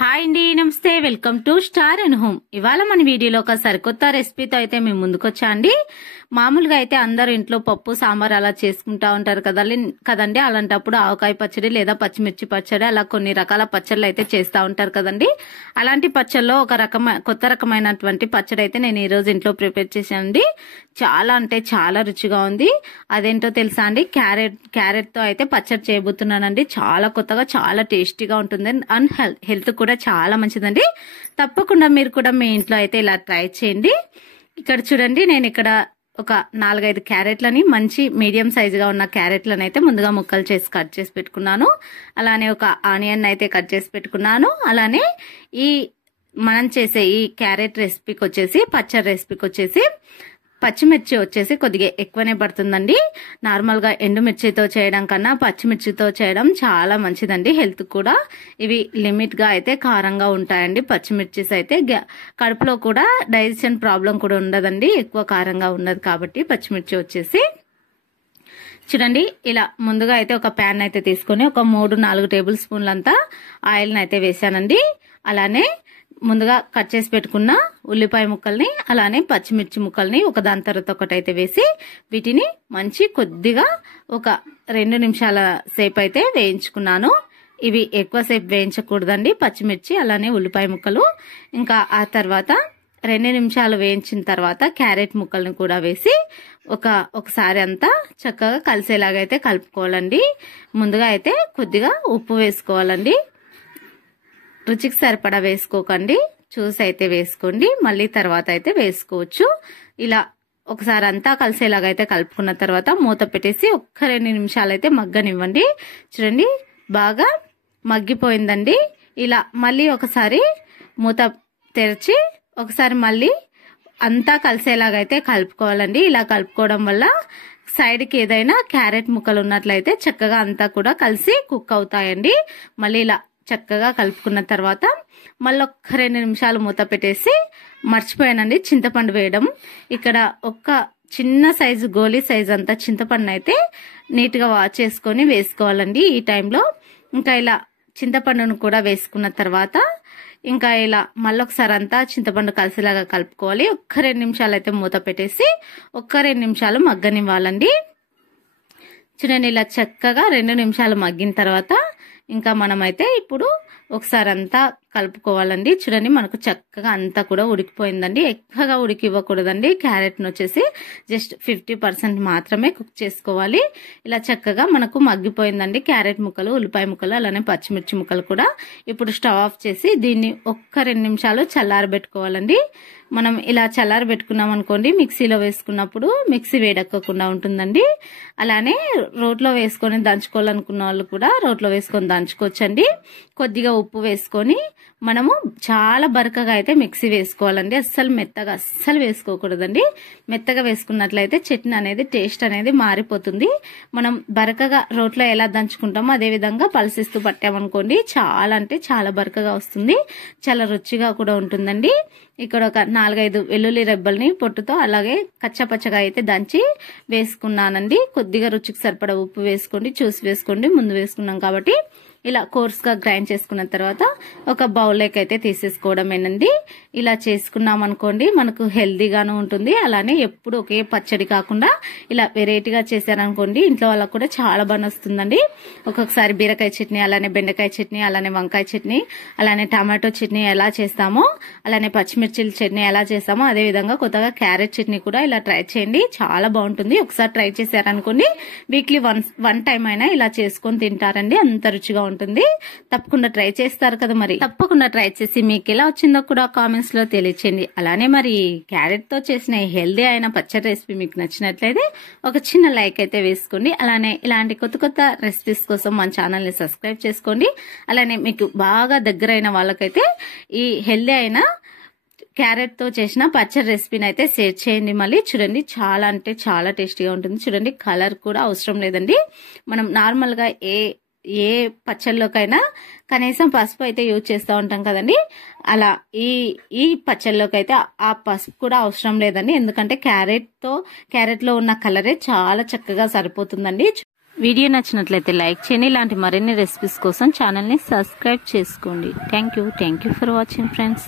Hi అండి, నమస్తే. Welcome to star and home. ఇవాళ మన వీడియోలో ఒక సరికొత్త రెసిపీతో అయితే మేము ముందుకొచ్చా అండి. మామూలుగా అయితే అందరూ ఇంట్లో పప్పు సాంబార్ అలా చేసుకుంటా ఉంటారు కదండి. అలాంటప్పుడు ఆవకాయ పచ్చడి లేదా పచ్చిమిర్చి పచ్చడి అలా కొన్ని రకాల పచ్చళ్ళు అయితే చేస్తూ ఉంటారు కదండి. అలాంటి పచ్చళ్ళలో ఒక కొత్త రకమైనటువంటి పచ్చడి అయితే నేను ఈ రోజు ఇంట్లో ప్రిపేర్ చేశానండి. చాలా అంటే చాలా రుచిగా ఉంది. అదేంటో తెలుసా అండి, క్యారెట్ తో అయితే పచ్చడి చేయబోతున్నానండి. చాలా కొత్తగా చాలా టేస్టీగా ఉంటుంది అండ్ హెల్త్ కూడా చాలా మంచిదండి. తప్పకుండా మీరు కూడా మీ ఇంట్లో అయితే ఇలా ట్రై చేయండి. ఇక్కడ చూడండి, నేను ఇక్కడ ఒక 4-5 క్యారెట్లని, మంచి మీడియం సైజుగా ఉన్న క్యారెట్లను అయితే ముందుగా ముక్కలు చేసి కట్ చేసి పెట్టుకున్నాను. అలానే ఒక ఆనియన్ అయితే కట్ చేసి పెట్టుకున్నాను. అలానే మనం చేసే ఈ క్యారెట్ రెసిపీకి వచ్చేసి, పచ్చడి రెసిపీకి వచ్చేసి పచ్చిమిర్చి వచ్చేసి కొద్దిగా ఎక్కువనే పడుతుందండి. నార్మల్గా ఎండుమిర్చితో చేయడం కన్నా పచ్చిమిర్చితో చేయడం చాలా మంచిదండి హెల్త్ కూడా. ఇవి లిమిట్గా అయితే కారంగా ఉంటాయండి. పచ్చిమిర్చిస్ అయితే కడుపులో కూడా డైజెషన్ ప్రాబ్లం కూడా ఉండదండి, ఎక్కువ కారంగా ఉండదు కాబట్టి. పచ్చిమిర్చి వచ్చేసి చూడండి, ఇలా ముందుగా అయితే ఒక ప్యాన్ అయితే తీసుకొని ఒక 3-4 టేబుల్ స్పూన్లంతా ఆయిల్ని అయితే వేసానండి. అలానే ముందుగా కట్ చేసి పెట్టుకున్న ఉల్లిపాయ ముక్కల్ని, అలానే పచ్చిమిర్చి ముక్కల్ని ఒక దాని తర్వాత ఒకటైతే వేసి వీటిని కొద్దిగా ఒక 2 నిమిషాల సేపు అయితే వేయించుకున్నాను. ఇవి ఎక్కువసేపు వేయించకూడదండి, పచ్చిమిర్చి అలానే ఉల్లిపాయ ముక్కలు. ఇంకా ఆ తర్వాత 2 నిమిషాలు వేయించిన తర్వాత క్యారెట్ ముక్కల్ని కూడా వేసి ఒకసారి అంతా చక్కగా కలిసేలాగా అయితే కలుపుకోవాలండి. ముందుగా అయితే కొద్దిగా ఉప్పు వేసుకోవాలండి. రుచికి సరిపడా వేసుకోకండి, చూసి అయితే వేసుకోండి. మళ్ళీ తర్వాత అయితే వేసుకోవచ్చు. ఇలా ఒకసారి అంతా కలిసేలాగా అయితే కలుపుకున్న తర్వాత మూత పెట్టేసి 1-2 నిమిషాలు అయితే మగ్గనివ్వండి. చూడండి, బాగా మగ్గిపోయిందండి. ఇలా మళ్ళీ ఒకసారి మూత తెరిచి ఒకసారి మళ్ళీ అంతా కలిసేలాగా అయితే కలుపుకోవాలండి. ఇలా కలుపుకోవడం వల్ల సైడ్కి ఏదైనా క్యారెట్ ముక్కలు ఉన్నట్లయితే చక్కగా అంతా కూడా కలిసి కుక్ అవుతాయండి. మళ్ళీ ఇలా చక్కగా కలుపుకున్న తర్వాత మళ్ళీ 1-2 నిమిషాలు మూత పెట్టేసి, మర్చిపోయానండి చింతపండు వేయడం. ఇక్కడ ఒక చిన్న సైజు గోలీ సైజు అంతా చింతపండు అయితే నీట్గా వాష్ చేసుకొని వేసుకోవాలండి ఈ టైంలో. ఇంకా ఇలా చింతపండును కూడా వేసుకున్న తర్వాత ఇంకా ఇలా మళ్ళీ ఒకసారి అంతా చింతపండు కలిసేలాగా కలుపుకోవాలి. 1-2 నిమిషాలు అయితే మూత పెట్టేసి 1-2 నిమిషాలు మగ్గనివ్వాలండి. చూడండి, ఇలా చక్కగా 2 నిమిషాలు మగ్గిన తర్వాత ఇంకా మనమైతే ఇప్పుడు ఒకసారి అంతా కలుపుకోవాలండి. చూడండి, మనకు చక్కగా అంతా కూడా ఉడికిపోయిందండి. ఎక్కువగా ఉడికివ్వకూడదండి. క్యారెట్ను వచ్చేసి జస్ట్ 50% మాత్రమే కుక్ చేసుకోవాలి. ఇలా చక్కగా మనకు మగ్గిపోయిందండి క్యారెట్ ముక్కలు, ఉల్లిపాయ ముక్కలు, అలానే పచ్చిమిర్చి ముక్కలు కూడా. ఇప్పుడు స్టవ్ ఆఫ్ చేసి దీన్ని 1-2 నిమిషాలు చల్లారబెట్టుకోవాలండి. మనం ఇలా చల్లారబెట్టుకున్నాం అనుకోండి, మిక్సీలో వేసుకున్నప్పుడు మిక్సీ వేడెక్కకుండా ఉంటుందండి. అలానే రోట్లో వేసుకొని దంచుకోవాలనుకున్న వాళ్ళు కూడా రోట్లో వేసుకొని దంచుకోవచ్చండి. కొద్దిగా ఉప్పు వేసుకొని మనము చాలా బరకగా అయితే మిక్సీ వేసుకోవాలండి. అస్సలు మెత్తగా అస్సలు వేసుకోకూడదండి. మెత్తగా వేసుకున్నట్లయితే చట్నీ అనేది టేస్ట్ అనేది మారిపోతుంది. మనం బరకగా రోట్లో ఎలా దంచుకుంటామో అదే విధంగా పలసిస్తూ పట్టామనుకోండి, చాలా అంటే చాలా బరకగా వస్తుంది. చాలా రుచిగా కూడా ఉంటుందండి. ఇక్కడ ఒక 4-5 వెల్లుల్లి రెబ్బల్ని పొట్టుతో అలాగే కచ్చపచ్చగా అయితే దంచి వేసుకున్నానండి. కొద్దిగా రుచికి సరిపడా ఉప్పు వేసుకోండి, చూసి వేసుకోండి. ముందు వేసుకున్నాం కాబట్టి ఇలా కోర్స్గా గ్రైండ్ చేసుకున్న తర్వాత ఒక బౌల్లోకి అయితే తీసేసుకోవడమేనండి. ఇలా చేసుకున్నాం అనుకోండి, మనకు హెల్దీగాను ఉంటుంది. అలానే ఎప్పుడు ఒకే పచ్చడి కాకుండా ఇలా వెరైటీగా చేశారనుకోండి, ఇంట్లో వాళ్ళకు కూడా చాలా బాగా వస్తుందండి. ఒక్కొక్కసారి బీరకాయ చట్నీ, అలానే బెండకాయ చట్నీ, అలానే వంకాయ చట్నీ, అలానే టమాటో చట్నీ ఎలా చేస్తామో, అలానే పచ్చిమిర్చిల చట్నీ ఎలా చేస్తామో అదే విధంగా కొత్తగా క్యారెట్ చట్నీ కూడా ఇలా ట్రై చేయండి. చాలా బాగుంటుంది. ఒకసారి ట్రై చేశారనుకోండి, వీక్లీ వన్ టైం అయినా ఇలా చేసుకొని తింటారండి. అంత రుచిగా ఉంటుంది. తప్పకుండా ట్రై చేస్తారు కదా. మరి తప్పకుండా ట్రై చేసి మీకు ఎలా వచ్చిందో కూడా కామెంట్స్ లో తెలియచేయండి. అలానే మరి క్యారెట్ తో చేసిన హెల్దీ అయిన పచ్చడి రెసిపీ మీకు నచ్చినట్లయితే ఒక చిన్న లైక్ అయితే వేసుకోండి. అలానే ఇలాంటి కొత్త రెసిపీస్ కోసం మన ఛానల్ ని సబ్స్క్రైబ్ చేసుకోండి. అలానే మీకు బాగా దగ్గరైన వాళ్ళకైతే ఈ హెల్దీ అయిన క్యారెట్ తో చేసిన పచ్చడి రెసిపీని అయితే షేర్ చేయండి. మళ్ళీ చూడండి, చాలా అంటే చాలా టేస్టీగా ఉంటుంది. చూడండి, కలర్ కూడా అవసరం లేదండి. మనం నార్మల్ గా ఏ పచ్చళ్ళలోకైనా కనీసం పసుపు అయితే యూజ్ చేస్తూ ఉంటాం కదండి. అలా ఈ పచ్చళ్ళలోకి అయితే ఆ పసుపు కూడా అవసరం లేదండి. ఎందుకంటే క్యారెట్ లో ఉన్న కలరే చాలా చక్కగా సరిపోతుందండి. వీడియో నచ్చినట్లయితే లైక్ చేయండి. ఇలాంటి మరిన్ని రెసిపీస్ కోసం ఛానల్ని సబ్స్క్రైబ్ చేసుకోండి. Thank you for watching friends.